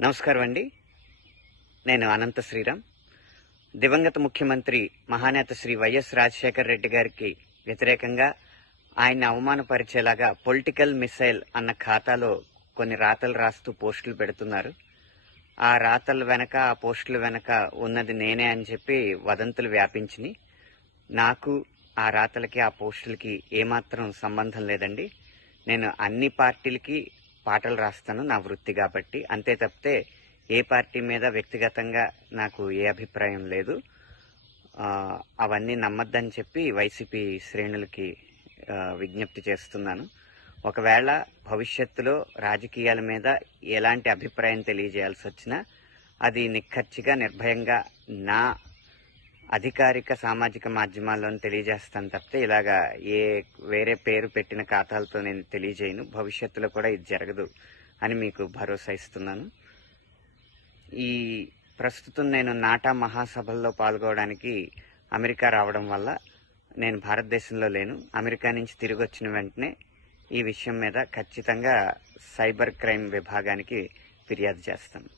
నమస్కారం అండి. నేను అనంత శ్రీరామ్. దివంగత ముఖ్యమంత్రి మహానేత శ్రీ వైఎస్ రాజశేఖర రెడ్డి గారికి వ్యతిరేకంగా ఆయన్ని అవమానపరిచేలాగా పొలిటికల్ మిసైల్ అన్న ఖాతాలో కొన్ని రాతలు రాస్తూ పోస్టులు పెడుతున్నారు. ఆ రాతల వెనక, ఆ పోస్టుల వెనక ఉన్నది నేనే అని చెప్పి వదంతులు వ్యాపించినాయి. నాకు ఆ రాతలకి, ఆ పోస్టులకి ఏమాత్రం సంబంధం లేదండి. నేను అన్ని పార్టీలకి పాటలు రాస్తాను, నా వృత్తి కాబట్టి. అంతే తప్పితే ఏ పార్టీ మీద వ్యక్తిగతంగా నాకు ఏ అభిప్రాయం లేదు. అవన్నీ నమ్మద్దని చెప్పి వైసీపీ శ్రేణులకి విజ్ఞప్తి చేస్తున్నాను. ఒకవేళ భవిష్యత్తులో రాజకీయాల మీద ఎలాంటి అభిప్రాయం తెలియజేయాల్సి వచ్చినా అది నిక్కచ్చిగా, నిర్భయంగా నా అధికారిక సామాజిక మాధ్యమాల్లోనే తెలియజేస్తాను తప్పితే ఇలాగా వేరే పేరు పెట్టిన ఖాతాలతో నేను తెలియజేయను. భవిష్యత్తులో కూడా ఇది జరగదు అని మీకు భరోసా ఇస్తున్నాను. ఈ ప్రస్తుతం నేను నాటా మహాసభల్లో పాల్గొనడానికి అమెరికా రావడం వల్ల నేను భారతదేశంలో లేను. అమెరికా నుంచి తిరిగి వచ్చిన వెంటనే ఈ విషయం మీద ఖచ్చితంగా సైబర్ క్రైమ్ విభాగానికి ఫిర్యాదు చేస్తాను.